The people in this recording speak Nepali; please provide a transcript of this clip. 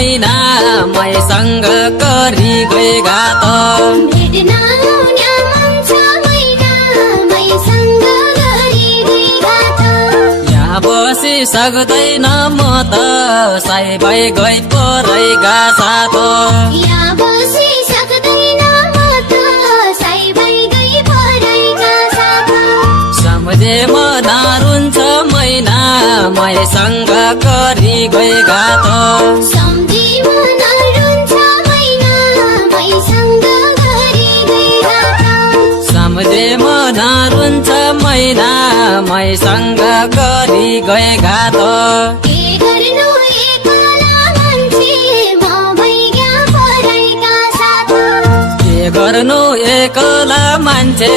महिना मैसँग गरी गए घात भेट्न आउने मन छ मैना मैसँग गरी गए घात यहाँ बसी सक्दैन म त साई भाइ गई परैका साथ यहाँ बसी सक्दैन म त साई भाइ गई परैका साथ सम्झे मन रुन्छ मैना मैसँग गरी गए घात सम्झी मन रुन्छ मैना मैसँग गरी गए घात सम्झे मन रुन्छ मैना मैसँग गरी गए घात के गर्नु एक्ला मान्छे म भइग्या परैका साथ के गर्नु एकला मान्छे